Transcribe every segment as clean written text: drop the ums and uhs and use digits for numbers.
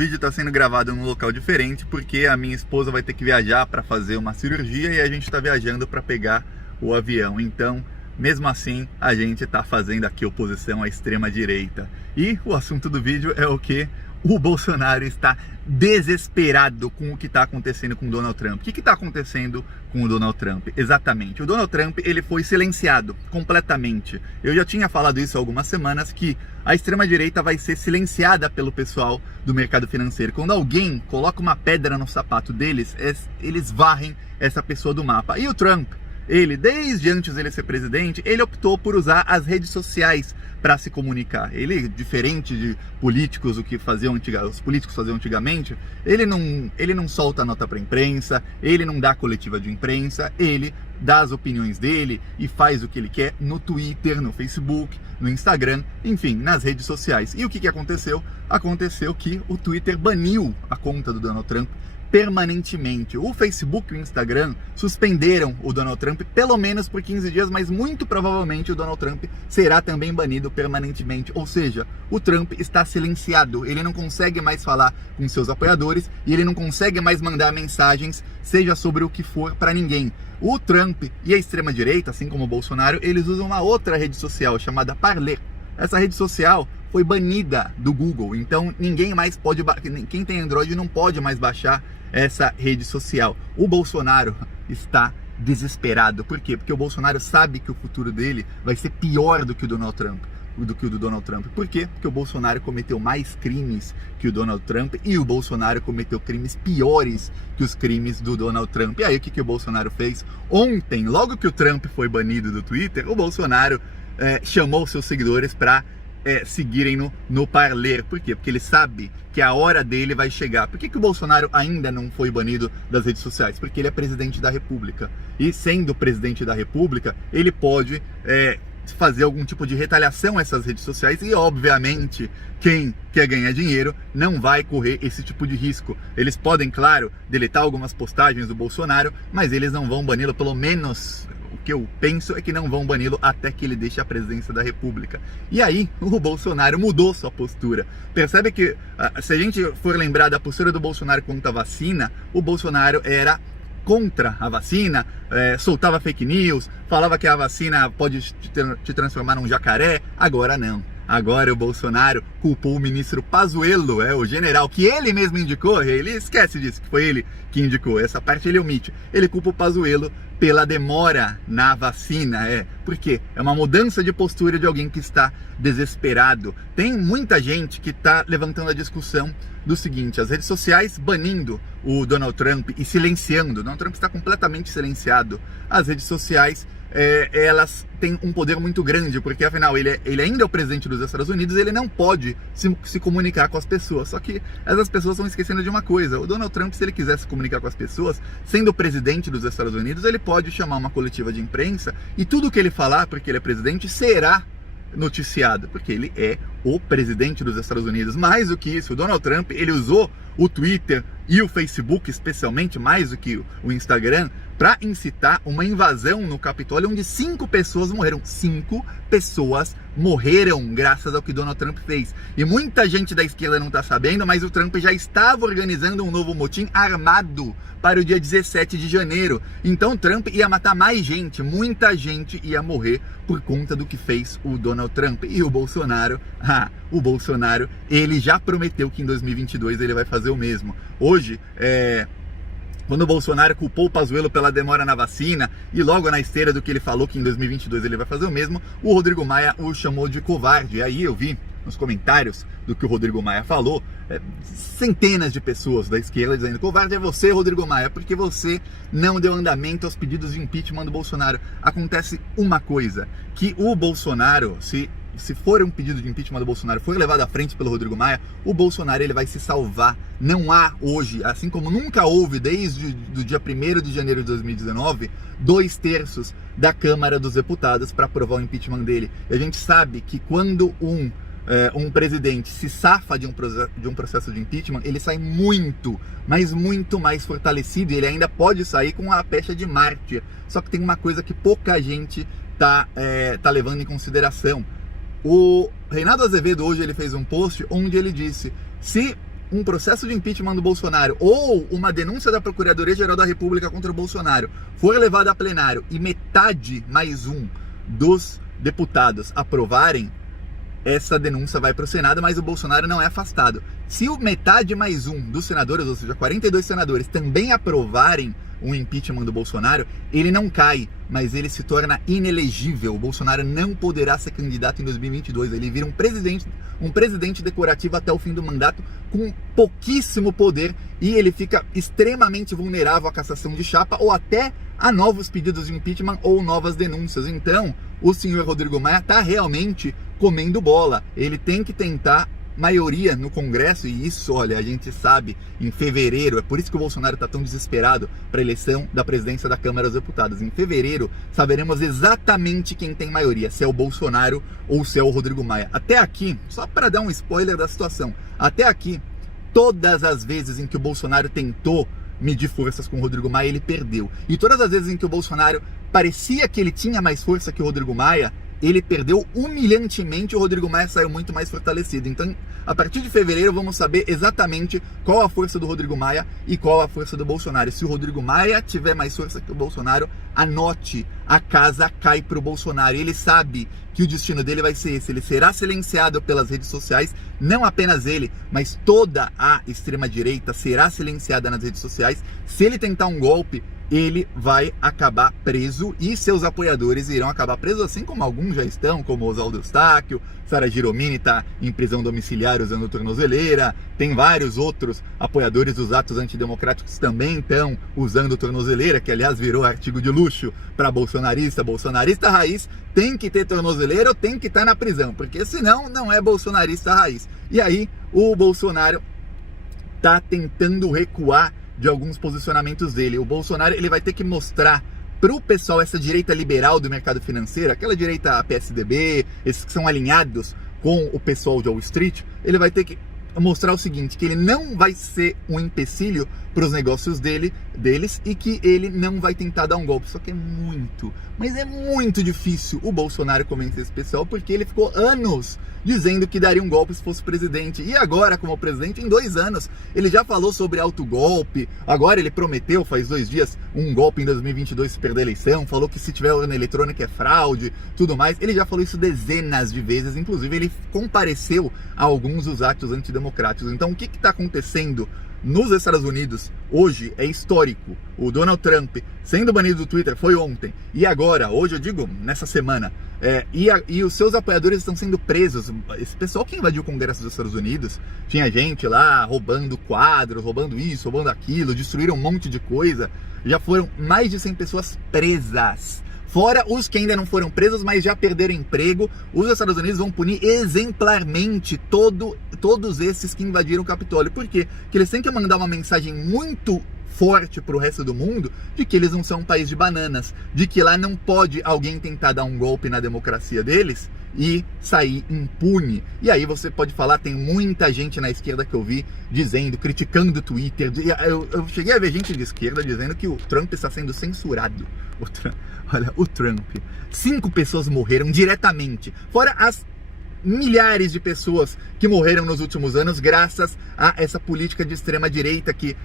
O vídeo está sendo gravado num local diferente porque a minha esposa vai ter que viajar para fazer uma cirurgia e a gente está viajando para pegar o avião. Então, mesmo assim, a gente está fazendo aqui oposição à extrema-direita. E o assunto do vídeo é o que? O Bolsonaro está desesperado com o que está acontecendo com o Donald Trump. O que está acontecendo com o Donald Trump? Exatamente. O Donald Trump, ele foi silenciado completamente. Eu já tinha falado isso há algumas semanas, que a extrema-direita vai ser silenciada pelo pessoal do mercado financeiro. Quando alguém coloca uma pedra no sapato deles, eles varrem essa pessoa do mapa. E o Trump, ele, desde antes dele ser presidente, ele optou por usar as redes sociais para se comunicar. Ele, diferente de políticos, os políticos faziam antigamente, ele não solta nota para a imprensa, ele não dá coletiva de imprensa, ele dá as opiniões dele e faz o que ele quer no Twitter, no Facebook, no Instagram, enfim, nas redes sociais. E o que aconteceu? Aconteceu que o Twitter baniu a conta do Donald Trump permanentemente. O Facebook e o Instagram suspenderam o Donald Trump pelo menos por 15 dias, mas muito provavelmente o Donald Trump será também banido permanentemente. Ou seja, o Trump está silenciado, ele não consegue mais falar com seus apoiadores e ele não consegue mais mandar mensagens, seja sobre o que for, para ninguém. O Trump e a extrema-direita, assim como o Bolsonaro, eles usam uma outra rede social chamada Parler. Essa rede social foi banida do Google, então ninguém mais pode, quem tem Android não pode mais baixar essa rede social. O Bolsonaro está desesperado. Por quê? Porque o Bolsonaro sabe que o futuro dele vai ser pior do que o do Donald Trump. Por quê? Porque o Bolsonaro cometeu mais crimes que o Donald Trump e o Bolsonaro cometeu crimes piores que os crimes do Donald Trump. E aí o que o Bolsonaro fez? Ontem, logo que o Trump foi banido do Twitter, o Bolsonaro chamou seus seguidores para seguirem no Parler. Por quê? Porque ele sabe que a hora dele vai chegar. Por que o Bolsonaro ainda não foi banido das redes sociais? Porque ele é presidente da República. E sendo presidente da República, ele pode fazer algum tipo de retaliação a essas redes sociais e, obviamente, quem quer ganhar dinheiro não vai correr esse tipo de risco. Eles podem, claro, deletar algumas postagens do Bolsonaro, mas eles não vão bani-lo, pelo menos o que eu penso é que não vão bani-lo até que ele deixe a presidência da República. E aí, o Bolsonaro mudou sua postura. Percebe que, se a gente for lembrar da postura do Bolsonaro quanto à vacina, o Bolsonaro era contra a vacina, soltava fake news, falava que a vacina pode te transformar num jacaré. Agora não. Agora o Bolsonaro culpou o ministro Pazuello, o general que ele mesmo indicou. Ele esquece disso, que foi ele que indicou. Essa parte ele omite. Ele culpa o Pazuello pela demora na vacina. Por quê? É uma mudança de postura de alguém que está desesperado. Tem muita gente que está levantando a discussão do seguinte: as redes sociais banindo o Donald Trump e silenciando. O Donald Trump está completamente silenciado. As redes sociais, elas têm um poder muito grande, porque afinal ele ainda é o presidente dos Estados Unidos, ele não pode se comunicar com as pessoas. Só que essas pessoas estão esquecendo de uma coisa: o Donald Trump, se ele quiser se comunicar com as pessoas, sendo o presidente dos Estados Unidos, ele pode chamar uma coletiva de imprensa e tudo que ele falar, porque ele é presidente, será noticiado, porque ele é o presidente dos Estados Unidos. Mais do que isso, o Donald Trump, ele usou o Twitter e o Facebook, especialmente, mais do que o Instagram, para incitar uma invasão no Capitólio, onde 5 pessoas morreram. 5 pessoas morreram graças ao que Donald Trump fez. E muita gente da esquerda não está sabendo, mas o Trump já estava organizando um novo motim armado para o dia 17 de janeiro. Então o Trump ia matar mais gente, muita gente ia morrer por conta do que fez o Donald Trump. E o Bolsonaro, ele já prometeu que em 2022 ele vai fazer o mesmo. Hoje, quando o Bolsonaro culpou o Pazuello pela demora na vacina e logo na esteira do que ele falou que em 2022 ele vai fazer o mesmo, o Rodrigo Maia o chamou de covarde. E aí eu vi nos comentários do que o Rodrigo Maia falou, centenas de pessoas da esquerda dizendo: covarde é você, Rodrigo Maia, porque você não deu andamento aos pedidos de impeachment do Bolsonaro. Acontece uma coisa, que o Bolsonaro, se for um pedido de impeachment do Bolsonaro for levado à frente pelo Rodrigo Maia, o Bolsonaro ele vai se salvar. Não há hoje, assim como nunca houve desde o dia 1º de janeiro de 2019, 2/3 da Câmara dos Deputados para aprovar o impeachment dele. E a gente sabe que quando um presidente se safa de um processo de impeachment, ele sai muito, mas muito mais fortalecido, e ele ainda pode sair com a pecha de mártir. Só que tem uma coisa que pouca gente tá levando em consideração. O Reinaldo Azevedo hoje ele fez um post onde ele disse: se um processo de impeachment do Bolsonaro ou uma denúncia da Procuradoria-Geral da República contra o Bolsonaro for levada a plenário e metade mais um dos deputados aprovarem, essa denúncia vai para o Senado, mas o Bolsonaro não é afastado. Se o metade mais um dos senadores, ou seja, 42 senadores, também aprovarem um impeachment do Bolsonaro, ele não cai, mas ele se torna inelegível. O Bolsonaro não poderá ser candidato em 2022. Ele vira um presidente decorativo até o fim do mandato, com pouquíssimo poder, e ele fica extremamente vulnerável à cassação de chapa ou até a novos pedidos de impeachment ou novas denúncias. Então, o senhor Rodrigo Maia está realmente comendo bola. Ele tem que tentar maioria no Congresso, e isso, olha, a gente sabe, em fevereiro, é por isso que o Bolsonaro está tão desesperado para a eleição da presidência da Câmara dos Deputados. Em fevereiro, saberemos exatamente quem tem maioria, se é o Bolsonaro ou se é o Rodrigo Maia. Até aqui, só para dar um spoiler da situação, até aqui, todas as vezes em que o Bolsonaro tentou medir forças com o Rodrigo Maia, ele perdeu. E todas as vezes em que o Bolsonaro parecia que ele tinha mais força que o Rodrigo Maia, ele perdeu humilhantemente. O Rodrigo Maia saiu muito mais fortalecido. Então, a partir de fevereiro, vamos saber exatamente qual a força do Rodrigo Maia e qual a força do Bolsonaro. Se o Rodrigo Maia tiver mais força que o Bolsonaro, anote, a casa cai para o Bolsonaro. Ele sabe que o destino dele vai ser esse. Ele será silenciado pelas redes sociais, não apenas ele, mas toda a extrema-direita será silenciada nas redes sociais. Se ele tentar um golpe, ele vai acabar preso e seus apoiadores irão acabar presos, assim como alguns já estão, como Oswaldo Eustáquio. Sara Giromini está em prisão domiciliar usando tornozeleira. Tem vários outros apoiadores dos atos antidemocráticos que também estão usando tornozeleira, que aliás virou artigo de luxo para bolsonarista. Bolsonarista raiz tem que ter tornozeleira ou tem que estar na prisão, porque senão não é bolsonarista raiz. E aí o Bolsonaro está tentando recuar de alguns posicionamentos dele. O Bolsonaro, ele vai ter que mostrar para o pessoal, essa direita liberal do mercado financeiro, aquela direita PSDB, esses que são alinhados com o pessoal de Wall Street, ele vai ter que mostrar o seguinte, que ele não vai ser um empecilho para os negócios deles e que ele não vai tentar dar um golpe. Só que é muito, mas é muito difícil o Bolsonaro convencer esse pessoal, porque ele ficou anos dizendo que daria um golpe se fosse presidente. E agora, como presidente, em 2 anos, ele já falou sobre autogolpe. Agora ele prometeu, faz 2 dias, um golpe em 2022 se perder a eleição. Falou que se tiver urna eletrônica é fraude, tudo mais. Ele já falou isso dezenas de vezes. Inclusive, ele compareceu a alguns dos atos antidemocráticos. Então, o que está acontecendo nos Estados Unidos hoje é histórico. O Donald Trump sendo banido do Twitter foi ontem. E agora, hoje eu digo, nessa semana, e os seus apoiadores estão sendo presos. Esse pessoal que invadiu o Congresso dos Estados Unidos, tinha gente lá roubando quadros, roubando isso, roubando aquilo, destruíram um monte de coisa. Já foram mais de 100 pessoas presas. Fora os que ainda não foram presos, mas já perderam emprego. Os Estados Unidos vão punir exemplarmente todos esses que invadiram o Capitólio. Por quê? Porque eles têm que mandar uma mensagem muito forte para o resto do mundo de que eles não são um país de bananas, de que lá não pode alguém tentar dar um golpe na democracia deles e sair impune. E aí você pode falar, tem muita gente na esquerda que eu vi dizendo, criticando o Twitter. Eu cheguei a ver gente de esquerda dizendo que o Trump está sendo censurado. Olha, o Trump. 5 pessoas morreram diretamente, fora as milhares de pessoas que morreram nos últimos anos graças a essa política de extrema direita que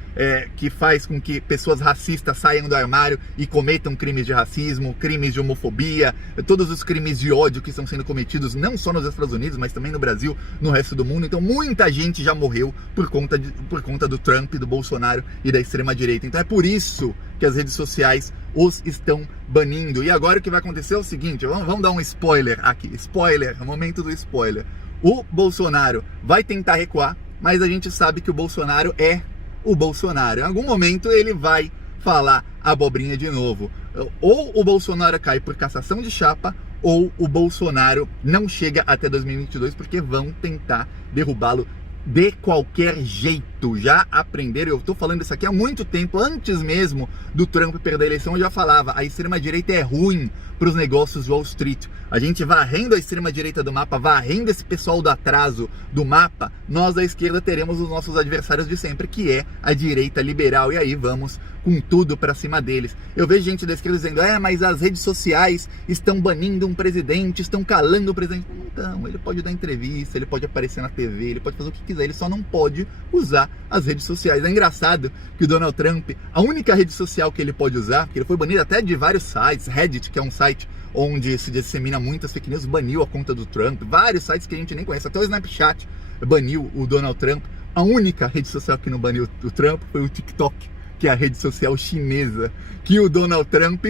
faz com que pessoas racistas saiam do armário e cometam crimes de racismo, crimes de homofobia, todos os crimes de ódio que estão sendo cometidos não só nos Estados Unidos, mas também no Brasil, no resto do mundo. Então muita gente já morreu por conta do Trump, do Bolsonaro e da extrema direita. Então é por isso que as redes sociais os estão banindo. E agora o que vai acontecer é o seguinte, vamos dar um spoiler aqui, spoiler, é o momento do spoiler. O Bolsonaro vai tentar recuar, mas a gente sabe que o Bolsonaro é o Bolsonaro. Em algum momento ele vai falar abobrinha de novo. Ou o Bolsonaro cai por cassação de chapa, ou o Bolsonaro não chega até 2022, porque vão tentar derrubá-lo de qualquer jeito. Já aprenderam, eu estou falando isso aqui há muito tempo, antes mesmo do Trump perder a eleição, eu já falava, a extrema-direita é ruim para os negócios de Wall Street. A gente varrendo a extrema-direita do mapa, varrendo esse pessoal do atraso do mapa, nós da esquerda teremos os nossos adversários de sempre, que é a direita liberal, e aí vamos com tudo para cima deles. Eu vejo gente da esquerda dizendo, mas as redes sociais estão banindo um presidente, estão calando o presidente. Então, ele pode dar entrevista, ele pode aparecer na TV, ele pode fazer o que quiser. quiser, ele só não pode usar as redes sociais. É engraçado que o Donald Trump, a única rede social que ele pode usar, porque ele foi banido até de vários sites, Reddit, que é um site onde se dissemina muitas fake news, baniu a conta do Trump, vários sites que a gente nem conhece, até o Snapchat baniu o Donald Trump. A única rede social que não baniu o Trump foi o TikTok, que é a rede social chinesa, que o Donald Trump,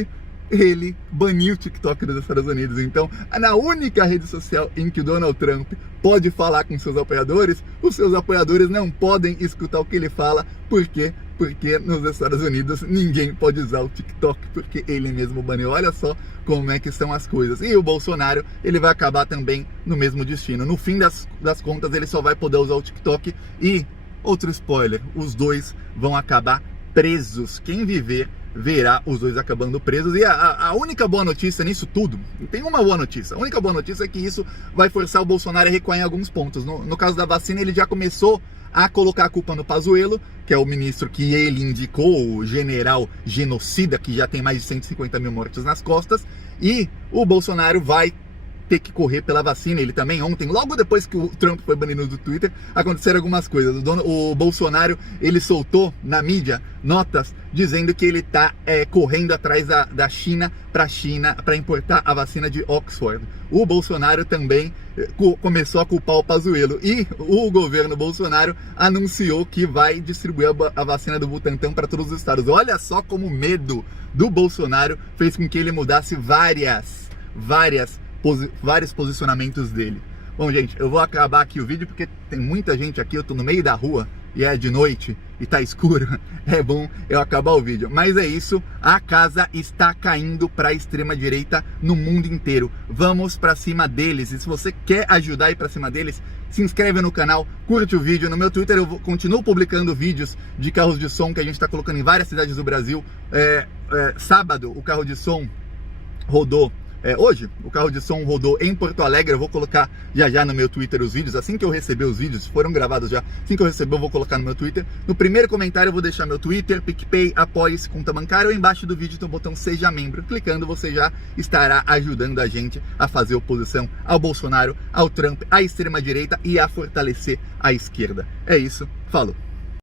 ele baniu o TikTok dos Estados Unidos. Então, na única rede social em que o Donald Trump pode falar com seus apoiadores, os seus apoiadores não podem escutar o que ele fala. Por quê? Porque nos Estados Unidos ninguém pode usar o TikTok, porque ele mesmo baniu. Olha só como é que são as coisas. E o Bolsonaro, ele vai acabar também no mesmo destino. No fim das contas, ele só vai poder usar o TikTok. E, outro spoiler, os dois vão acabar presos. Quem viver verá os dois acabando presos. E a única boa notícia nisso tudo, tem uma boa notícia, a única boa notícia é que isso vai forçar o Bolsonaro a recuar em alguns pontos. No caso da vacina, ele já começou a colocar a culpa no Pazuello, que é o ministro que ele indicou, o general genocida, que já tem mais de 150 mil mortos nas costas, e o Bolsonaro vai ter que correr pela vacina. Ele também ontem, logo depois que o Trump foi banido do Twitter, aconteceram algumas coisas. O Bolsonaro, ele soltou na mídia notas dizendo que ele está correndo atrás da China para importar a vacina de Oxford. O Bolsonaro também começou a culpar o Pazuello, e o governo Bolsonaro anunciou que vai distribuir a vacina do Butantan para todos os estados. Olha só como o medo do Bolsonaro fez com que ele mudasse vários posicionamentos dele. Bom, gente, eu vou acabar aqui o vídeo porque tem muita gente aqui, eu tô no meio da rua e é de noite e tá escuro. É bom eu acabar o vídeo. Mas é isso, a casa está caindo para a extrema direita no mundo inteiro. Vamos para cima deles. E se você quer ajudar a ir para cima deles, se inscreve no canal, curte o vídeo. No meu Twitter eu continuo publicando vídeos de carros de som que a gente está colocando em várias cidades do Brasil. Sábado o carro de som rodou. Hoje, o carro de som rodou em Porto Alegre. Eu vou colocar já no meu Twitter os vídeos. Assim que eu receber os vídeos, foram gravados já. Assim que eu receber, eu vou colocar no meu Twitter. No primeiro comentário, eu vou deixar meu Twitter, PicPay, Apoie-se, conta bancária. Ou embaixo do vídeo tem o botão Seja Membro. Clicando, você já estará ajudando a gente a fazer oposição ao Bolsonaro, ao Trump, à extrema-direita e a fortalecer a esquerda. É isso, falou!